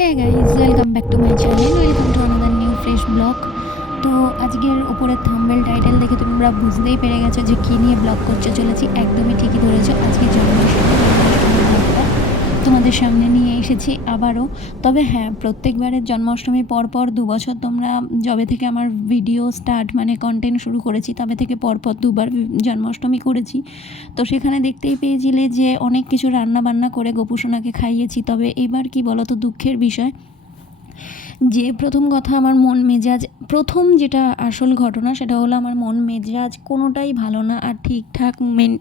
হ্যাঁ guys, welcome back to my channel, welcome to another new fresh blog. তো আজকের ওপরের থাম্বনেল টাইটেল দেখে তোমরা বুঝতেই পেরে গেছো যে কী নিয়ে ব্লগ করতে চলেছি। একদমই ঠিকই ধরেছো, আজকে জন্মাষ্টমীর ব্লগটা তোমাদের সামনে নিয়ে এসেছি আবারও। তবে হ্যাঁ, প্রত্যেকবারের জন্মাষ্টমী পরপর 2 বছর তোমরা যবে থেকে আমার ভিডিও স্টার্ট মানে কন্টেন্ট শুরু করেছি তবে থেকে পরপর 2বার জন্মাষ্টমী করেছি। তো সেখানে দেখতেই পেয়েছিলে যে অনেক কিছু রান্না বান্না করে গোপুসোনাকে খাইয়েছি। তবে এবার কি বলো তো, দুঃখের বিষয় যে প্রথম কথা, আমার মন মেজাজ, প্রথম যেটা আসল ঘটনা সেটা হলো আমার মন মেজাজ কোনোটাই ভালো না। আর ঠিকঠাক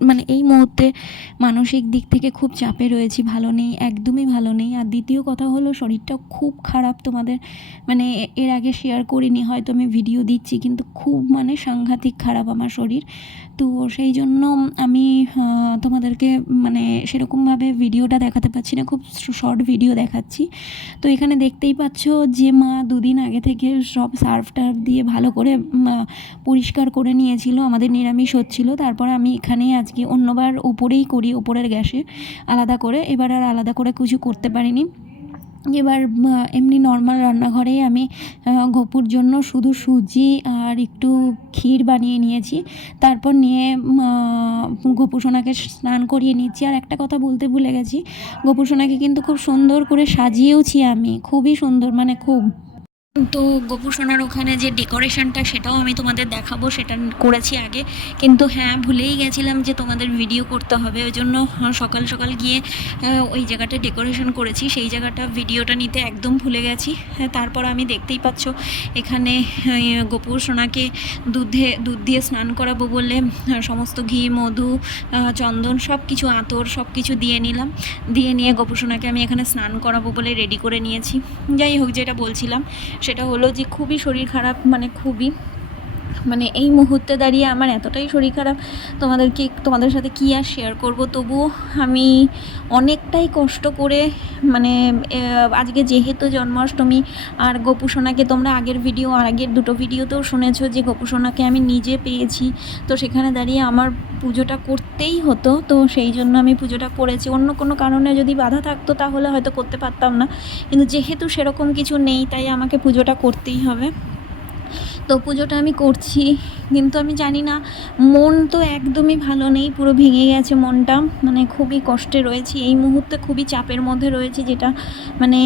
মানে এই মুহূর্তে মানসিক দিক থেকে খুব চাপে রয়েছি, ভালো নেই, একদমই ভালো নেই। আর দ্বিতীয় কথা হলো শরীরটা খুব খারাপ। তোমাদের মানে এর আগে শেয়ার করিনি, হয়তো আমি ভিডিও দিচ্ছি, কিন্তু খুব মানে সাংঘাতিক খারাপ আমার শরীর। তো সেই জন্য আমি তোমাদেরকে মানে সেরকমভাবে ভিডিওটা দেখাতে পারছি না, খুব শর্ট ভিডিও দেখাচ্ছি। তো এখানে দেখতেই পাচ্ছ যে মা দুদিন আগে থেকে সব সার্ফ টার্ফ দিয়ে ভালো করে পরিষ্কার করে নিয়েছিল, আমাদের নিরামিষ হচ্ছিল। তারপর আমি এখানেই আজকে অন্যবার ওপরেই করি, ওপরের গ্যাসে আলাদা করে, এবার আর আলাদা করে কিছু করতে পারিনি। এবার এমনি নর্মাল রান্নাঘরেই আমি গোপুর জন্য শুধু সুজি আর একটু ক্ষীর বানিয়ে নিয়েছি। তারপর নিয়ে গোপু সোনাকে স্নান করিয়ে নিচ্ছি। আর একটা কথা বলতে ভুলে গেছি, গোপু সোনাকে কিন্তু খুব সুন্দর করে সাজিয়েওছি আমি, খুবই সুন্দর, মানে খুব। তো গোপু সোনার ওখানে যে ডেকোরেশনটা সেটাও আমি তোমাদের দেখাবো, সেটা করেছি আগে। কিন্তু হ্যাঁ, ভুলেই গেছিলাম যে তোমাদের ভিডিও করতে হবে, ওই জন্য সকাল সকাল গিয়ে ওই জায়গাটা ডেকোরেশন করেছি, সেই জায়গাটা ভিডিওটা নিতে একদম ভুলে গেছি। তারপর আমি দেখতেই পাচ্ছ এখানে গোপু সোনাকে দুধ দিয়ে স্নান করাবো বলে সমস্ত ঘি, মধু, চন্দন, সব কিছু, আতর, সব কিছু দিয়ে নিলাম। দিয়ে নিয়ে গোপু সোনাকে আমি এখানে স্নান করাবো বলে রেডি করে নিয়েছি। যাই হোক, যেটা বলছিলাম সেটা হলো যে খুবই শরীর খারাপ, মানে খুবই, মানে এই মুহূর্তে দাঁড়িয়ে আমার এতটাই শরীর খারাপ, তোমাদের সাথে কী আর শেয়ার করব। তবুও আমি অনেকটাই কষ্ট করে, মানে আজকে যেহেতু জন্মাষ্টমী, আর গোপু সোনাকে তোমরা আগের ভিডিও আর আগের দুটো ভিডিওতেও শুনেছো যে গোপু সোনাকে আমি নিজে পেয়েছি। তো সেখানে দাঁড়িয়ে আমার পুজোটা করতেই হতো, তো সেই জন্য আমি পুজোটা করেছি। অন্য কোনো কারণে যদি বাধা থাকতো তাহলে হয়তো করতে পারতাম না, কিন্তু যেহেতু সেরকম কিছু নেই তাই আমাকে পুজোটা করতেই হবে। তো পুজোটা আমি করছি, কিন্তু আমি জানি না, মন তো একদমই ভালো নেই, পুরো ভেঙে গেছে মনটা, মানে খুবই কষ্টে রয়েছি এই মুহূর্তে, খুবই চাপের মধ্যে রয়েছি। যেটা মানে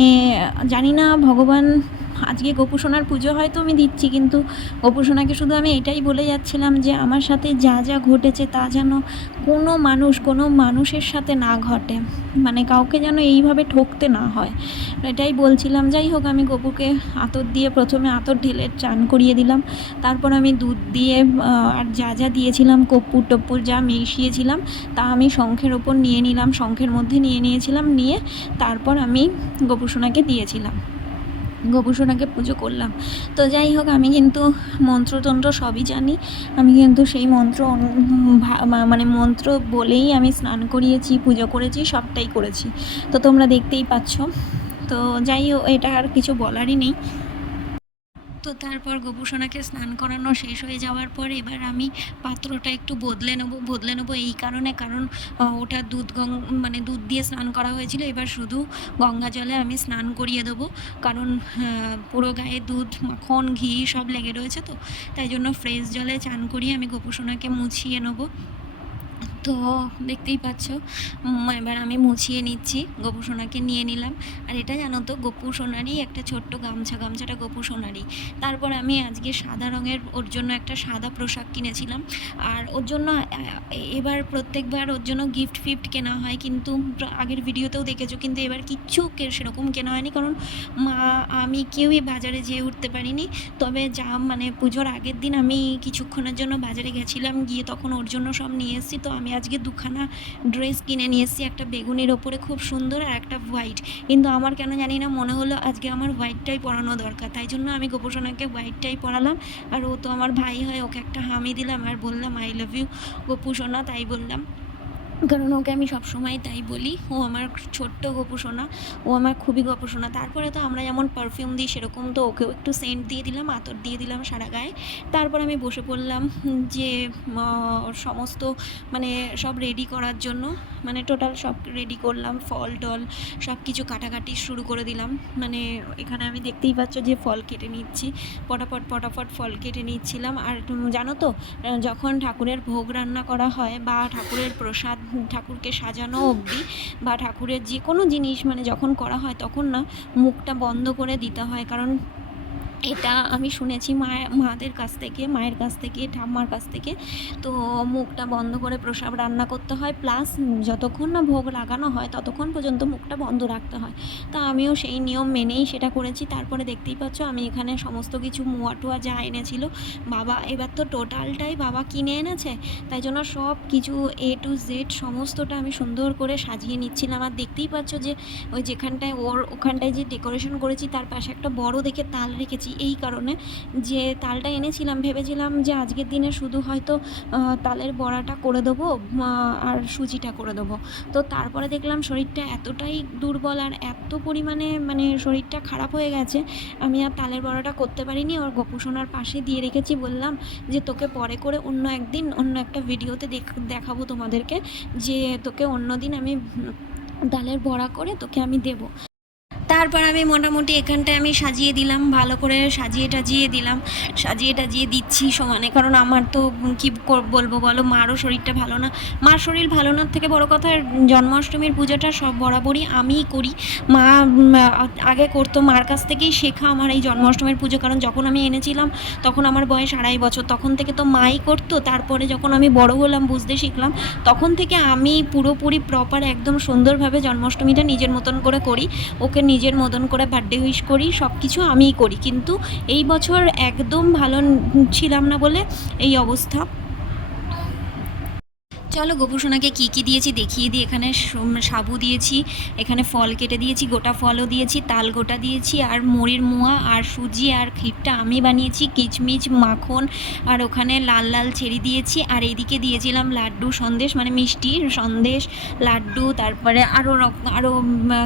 জানি না, ভগবান, আজকে গোপু সোনার পুজো হয়তো আমি দিচ্ছি, কিন্তু গোপু সোনাকে শুধু আমি এটাই বলে যাচ্ছিলাম যে আমার সাথে যা যা ঘটেছে তা যেন কোনো মানুষের সাথে না ঘটে, মানে কাউকে যেন এইভাবে ঠকতে না হয়, এটাই বলছিলাম। যাই হোক, আমি গোপুকে আতর দিয়ে প্রথমে আতর ঢেলে চান করিয়ে দিলাম। তারপর আমি দুধ দিয়ে আর যা যা দিয়েছিলাম, কর্পূর টপ্পূর যা মিশিয়েছিলাম তা আমি শঙ্খের ওপর নিয়ে নিলাম, শঙ্খের মধ্যে নিয়ে নিয়েছিলাম, নিয়ে তারপর আমি গোপু সোনাকে দিয়েছিলাম, গোপু সোনাকে পুজো করলাম। তো যাই হোক, আমি কিন্তু মন্ত্রতন্ত্র সবই জানি, আমি কিন্তু সেই মন্ত্র মানে মন্ত্র বলেই আমি স্নান করিয়েছি, পুজো করেছি, সবটাই করেছি। তো তোমরা দেখতেই পাচ্ছ। তো যাই হোক, এটা আর কিছু বলারই নেই। তো তারপর গোপু সোনাকে স্নান করানো শেষ হয়ে যাওয়ার পর এবার আমি পাত্রটা একটু বদলে নেবো এই কারণে, কারণ ওটা মানে দুধ দিয়ে স্নান করা হয়েছিল, এবার শুধু গঙ্গা জলে আমি স্নান করিয়ে দেবো। কারণ পুরো গায়ে দুধ, মাখন, ঘি সব লেগে রয়েছে, তো তাই জন্য ফ্রেশ জলে চান করিয়ে আমি গোপু সোনাকে মুছিয়ে নেবো। তো দেখতেই পাচ্ছ, এবার আমি মুছিয়ে নিচ্ছি, গোপু সোনাকে নিয়ে নিলাম। আর এটা জানো তো, গোপু সোনারই একটা ছোট্ট গামছাটা গোপু সোনারই। তারপর আমি আজকে সাদা রঙের ওর জন্য একটা সাদা পোশাক কিনেছিলাম। আর ওর জন্য এবার প্রত্যেকবার ওর জন্য গিফট ফিফট কেনা হয়, কিন্তু আগের ভিডিওতেও দেখেছো, কিন্তু এবার কিচ্ছু সেরকম কেনা হয়নি, কারণ আমি কেউই বাজারে যেয়ে উঠতে পারিনি। তবে যা মানে পুজোর আগের দিন আমি কিছুক্ষণের জন্য বাজারে গেছিলাম, গিয়ে তখন ওর জন্য সব নিয়ে এসেছি। তো আমি আজকে দুখানা ড্রেস কিনে নিয়ে এসেছি, একটা বেগুনির ওপরে খুব সুন্দর, আর একটা হোয়াইট। কিন্তু আমার কেন জানি না মনে হলো আজকে আমার হোয়াইটটাই পরানো দরকার, তাই জন্য আমি গোপু সোনাকে হোয়াইটটাই পরালাম। আর ও তো আমার ভাই হয়, ওকে একটা হামি দিলাম আর বললাম আই লাভ ইউ গোপু সোনা, তাই বললাম। কারণ ওকে আমি সবসময় তাই বলি, ও আমার ছোট্ট গোপু সোনা, ও আমার খুবই গোপু সোনা। তারপরে তো আমরা যেমন পারফিউম দিই সেরকম তো ওকেও একটু সেন্ট দিয়ে দিলাম, আতর দিয়ে দিলাম সারা গায়ে। তারপর আমি বসে পড়লাম যে ওর সমস্ত মানে সব রেডি করার জন্য, মানে টোটাল সব রেডি করলাম, ফল টল সব কিছু কাটাকাটি শুরু করে দিলাম। মানে এখানে আমি দেখতেই পাচ্ছ যে ফল কেটে নিচ্ছি, পটাপট ফল কেটে নিচ্ছিলাম। আর জানো তো, যখন ঠাকুরের ভোগ রান্না করা হয় বা ঠাকুরের প্রসাদ, ঠাকুরকে সাজানো অবধি বা ঠাকুরের যে কোনো জিনিস মানে যখন করা হয় তখন না মুখটা বন্ধ করে দিতে হয়। কারণ এটা আমি শুনেছি মায়ের কাছ থেকে, ঠাম্মার কাছ থেকে। তো মুখটা বন্ধ করে প্রসাদ রান্না করতে হয়, প্লাস যতক্ষণ না ভোগ লাগানো হয় ততক্ষণ পর্যন্ত মুখটা বন্ধ রাখতে হয়। তা আমিও সেই নিয়ম মেনেই সেটা করেছি। তারপরে দেখতেই পাচ্ছ আমি এখানে সমস্ত কিছু মোয়া টোয়া যা এনেছিল বাবা, এবার তো টোটালটাই বাবা কিনে এনেছে, তাই জন্য সব কিছু A to Z সমস্তটা আমি সুন্দর করে সাজিয়ে নিচ্ছিলাম। আর দেখতেই পাচ্ছ যে ওই যেখানটায় ওখানটায় যে ডেকোরেশন করেছি তার পাশে একটা বড় দেখে তাল রেখেছি, এই কারণে যে তালটা এনেছিলাম ভেবেছিলাম যে আজকের দিনে শুধু হয়তো তালের বড়াটা করে দেবো আর সুজিটা করে দেবো। তো তারপরে দেখলাম শরীরটা এতটাই দুর্বল আর এত পরিমাণে মানে শরীরটা খারাপ হয়ে গেছে, আমি আর তালের বড়াটা করতে পারিনি। ওর গোপুসোনার পাশে দিয়ে রেখেছি, বললাম যে তোকে পরে করে অন্য একদিন অন্য একটা ভিডিওতে দেখাবো তোমাদেরকে, যে তোকে অন্য দিন আমি তালের বড়া করে তোকে আমি দেবো। তারপর আমি মোটামুটি এখানটায় আমি সাজিয়ে দিলাম, ভালো করে সাজিয়ে টাজিয়ে দিচ্ছি সমানে। কারণ আমার তো কী বলবো বলো, মারও শরীরটা ভালো না। মার শরীর ভালো না থেকে বড় কথা, জন্মাষ্টমীর পুজোটা সব বরাবরই আমিই করি। মা আগে করতো, মার কাছ থেকেই শেখা আমার এই জন্মাষ্টমীর পুজো। কারণ যখন আমি এনেছিলাম তখন আমার বয়স 2.5 বছর, তখন থেকে তো মাই করতো। তারপরে যখন আমি বড় হলাম, বুঝতে শিখলাম, তখন থেকে আমি পুরোপুরি প্রপার একদম সুন্দরভাবে জন্মাষ্টমীটা নিজের মতন করে করি। ওকে নিজের মতন করে বার্থডে উইশ করি, সব কিছু আমিই করি। কিন্তু এই বছর একদম ভালো ছিলাম না বলে এই অবস্থা। চলো গোপুসোনাকে কী কী দিয়েছি দেখিয়ে দিই। এখানে সাবু দিয়েছি, এখানে ফল কেটে দিয়েছি, গোটা ফলও দিয়েছি, তাল গোটা দিয়েছি, আর মুড়ির মোয়া আর সুজি আর ক্ষীরটা আমি বানিয়েছি, কিচমিচ মাখন, আর ওখানে লাল লাল চেরি দিয়েছি। আর এইদিকে দিয়েছিলাম লাড্ডু সন্দেশ, মানে মিষ্টি সন্দেশ লাড্ডু, তারপরে আরও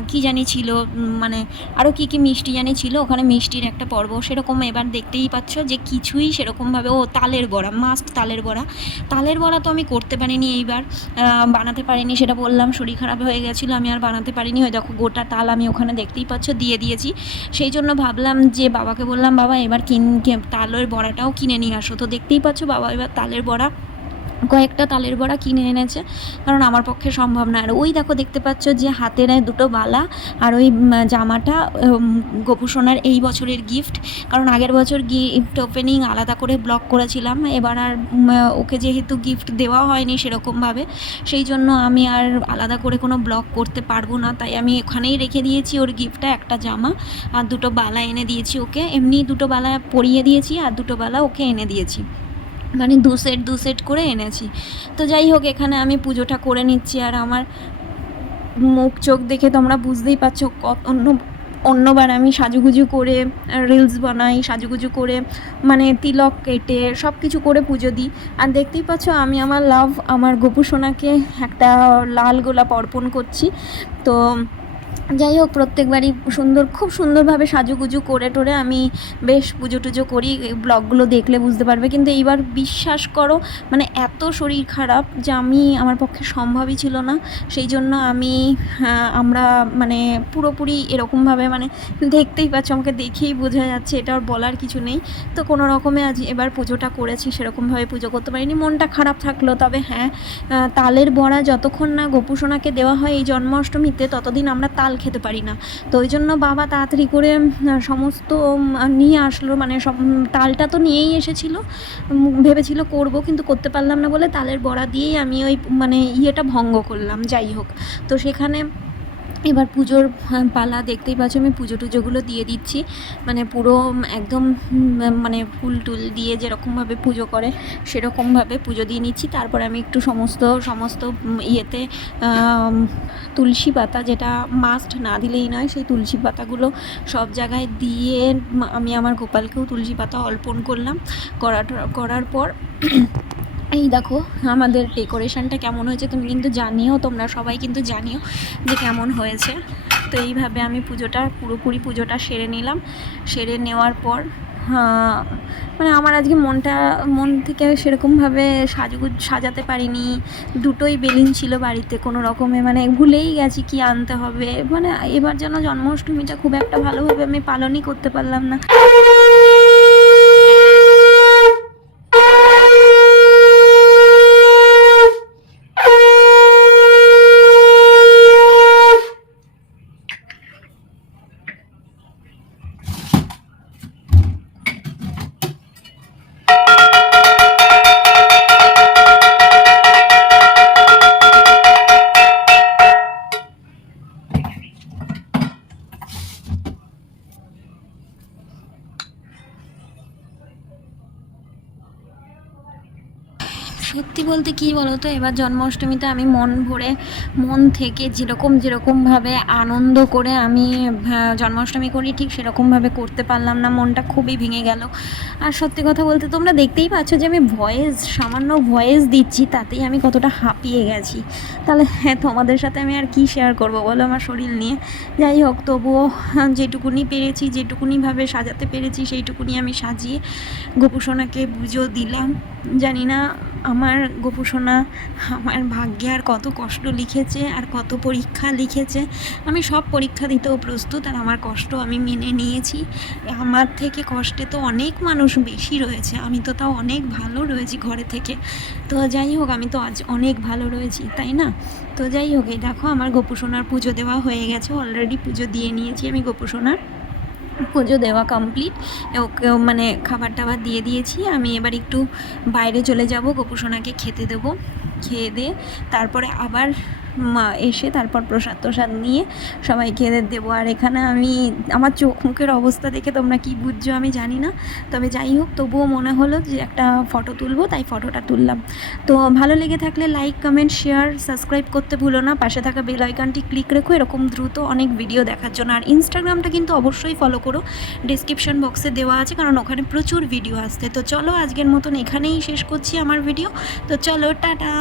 কী জানি ছিল, মানে আরও কী কী মিষ্টি জানি ছিল। ওখানে মিষ্টির একটা পর্ব সেরকম। এবার দেখতেই পাচ্ছ যে কিছুই সেরকমভাবে, ও তালের বড়া মাস্ট, তালের বড়া তো আমি করতে পারিনি এইবার, বানাতে পারিনি, সেটা বললাম, শরীর খারাপ হয়ে গেছিলো, আমি আর বানাতে পারিনি। ওই দেখো গোটা তাল আমি ওখানে দেখতেই পাচ্ছ দিয়ে দিয়েছি। সেই জন্য ভাবলাম যে বাবাকে বললাম, বাবা এবার তালের বড়াটাও কিনে নিয়ে আসো। তো দেখতেই পাচ্ছ বাবা এবার কয়েকটা তালের বড়া কিনে এনেছে, কারণ আমার পক্ষে সম্ভব না। আর ওই দেখো দেখতে পাচ্ছ যে হাতের দুটো বালা আর ওই জামাটা গোপুসোনার এই বছরের গিফট। কারণ আগের বছর গিফট ওপেনিং আলাদা করে ব্লগ করেছিলাম, এবার আর ওকে যেহেতু গিফট দেওয়া হয়নি সেরকমভাবে, সেই জন্য আমি আর আলাদা করে কোনো ব্লগ করতে পারবো না। তাই আমি ওখানেই রেখে দিয়েছি ওর গিফটটা, একটা জামা আর দুটো বালা এনে দিয়েছি ওকে। এমনি দুটো বালা পরিয়ে দিয়েছি আর দুটো বালা ওকে এনে দিয়েছি, মানে দু সেট করে এনেছি। তো যাই হোক, এখানে আমি পুজোটা করে নিচ্ছি। আর আমার মুখ চোখ দেখে তোমরা বুঝতেই পারছো অন্যবার আমি সাজুগুজু করে রিলস বানাই, সাজুগুজু করে মানে তিলক কেটে সব কিছু করে পুজো দিই। আর দেখতেই পাচ্ছ আমি আমার গোপুসোনাকে একটা লাল গোলাপ অর্পণ করছি। তো যাই হোক, প্রত্যেকবারই খুব সুন্দরভাবে সাজুগুজু করে টোরে আমি বেশ পুজো টুজো করি, ব্লগগুলো দেখলে বুঝতে পারবে। কিন্তু এইবার বিশ্বাস করো, মানে এত শরীর খারাপ যে আমার পক্ষে সম্ভবই ছিল না। সেই জন্য আমরা মানে পুরোপুরি এরকমভাবে, মানে দেখতেই পাচ্ছ, আমাকে দেখেই বোঝা যাচ্ছে, এটা আর বলার কিছু নেই। তো কোনো রকমে এবার পুজোটা করেছি, সেরকমভাবে পুজো করতে পারিনি, মনটা খারাপ থাকলো। তবে হ্যাঁ, তালের বড়া যতক্ষণ না গোপুসোনাকে দেওয়া হয় এই জন্মাষ্টমীতে, ততদিন আমরা তাল খেতে পারি না। তো ওই জন্য বাবা তাড়াতাড়ি করে সমস্ত নিয়ে আসলো, মানে সব তালটা তো নিয়েই এসেছিলো, ভেবেছিল করব, কিন্তু করতে পারলাম না বলে তালের বড়া দিয়েই আমি ওই মানে ইয়েটা ভঙ্গ করলাম। যাই হোক, তো সেখানে এবার পুজোর পালা, দেখতেই পাচ্ছ আমি পুজো টুজোগুলো দিয়ে দিচ্ছি, মানে পুরো একদম মানে ফুল টুল দিয়ে যেরকমভাবে পুজো করে সেরকমভাবে পুজো দিয়ে নিচ্ছি। তারপরে আমি একটু সমস্ত ইয়েতে তুলসী পাতা, যেটা মাস্ট না দিলেই নয়, সেই তুলসী পাতাগুলো সব জায়গায় দিয়ে আমি আমার গোপালকেও তুলসী পাতা অর্পণ করলাম। করার পর এই দেখো আমাদের ডেকোরেশনটা কেমন হয়েছে, তুমি কিন্তু জানিও, তোমরা সবাই কিন্তু জানিও যে কেমন হয়েছে। তো এইভাবে আমি পুরোপুরি পুজোটা সেরে নিলাম। সেরে নেওয়ার পর মানে আমার আজকে মন থেকে সেরকমভাবে সাজাতে পারিনি। দুটোই বেলুন ছিল বাড়িতে, কোনো রকমে মানে ভুলেই গেছি কি আনতে হবে। মানে এবার যেন জন্মাষ্টমীটা খুব একটা ভালোভাবে আমি পালনই করতে পারলাম না। সত্যি বলতে কী বলো তো, এবার জন্মাষ্টমীতে আমি মন থেকে যেরকমভাবে আনন্দ করে আমি জন্মাষ্টমী করি, ঠিক সেরকমভাবে করতে পারলাম না। মনটা খুবই ভেঙে গেল। আর সত্যি কথা বলতে তোমরা দেখতেই পাচ্ছ যে আমি সামান্য ভয়েস দিচ্ছি, তাতেই আমি কতটা হাঁপিয়ে গেছি। তাহলে হ্যাঁ, তোমাদের সাথে আমি আর কি শেয়ার করবো বলো আমার শরীর নিয়ে। যাই হোক, তবুও যেটুকুনি পেরেছি, যেটুকুনিভাবে সাজাতে পেরেছি সেইটুকুনি আমি সাজিয়ে গোপুসোনাকে পুজো দিলাম। জানি না আমার গোপুসোনা আমার ভাগ্যে আর কত কষ্ট লিখেছে আর কত পরীক্ষা লিখেছে। আমি সব পরীক্ষা দিতেও প্রস্তুত, আর আমার কষ্ট আমি মেনে নিয়েছি। আমার থেকে কষ্টে তো অনেক মানুষ বেশি রয়েছে, আমি তো তাও অনেক ভালো রয়েছি ঘরে থেকে। তো যাই হোক, আমি তো আজ অনেক ভালো রয়েছি, তাই না? তো যাই হোক, এই দেখো আমার গোপুসোনার পুজো দেওয়া হয়ে গেছে, অলরেডি পুজো দিয়ে নিয়েছি আমি। গোপুসোনার পুজো দেওয়া কমপ্লিট, ওকে মানে খাবার টাবার দিয়ে দিয়েছি। আমি এবার একটু বাইরে চলে যাব, গোপুসোনাকে খেতে দেবো। খেয়ে দিয়ে তারপরে আবার এসে তারপর প্রসাদ নিয়ে সবাইকে দেবো। আর এখানে আমার চোখ মুখের অবস্থা দেখে তোমরা কি বুঝছো আমি জানি না, তবে যাই হোক, তবুও মনে হলো যে একটা ফটো তুলবো, তাই ফটোটা তুললাম। তো ভালো লেগে থাকলে লাইক, কমেন্ট, শেয়ার, সাবস্ক্রাইব করতে ভুলো না। পাশে থাকা বেল আইকনটি ক্লিক রেখো এরকম দ্রুত অনেক ভিডিও দেখার জন্য। আর ইনস্টাগ্রামটা কিন্তু অবশ্যই ফলো করো, ডেসক্রিপশন বক্সে দেওয়া আছে, কারণ ওখানে প্রচুর ভিডিও আসছে। তো চলো, আজকের মতন এখানেই শেষ করছি আমার ভিডিও। তো চলো, টাটা।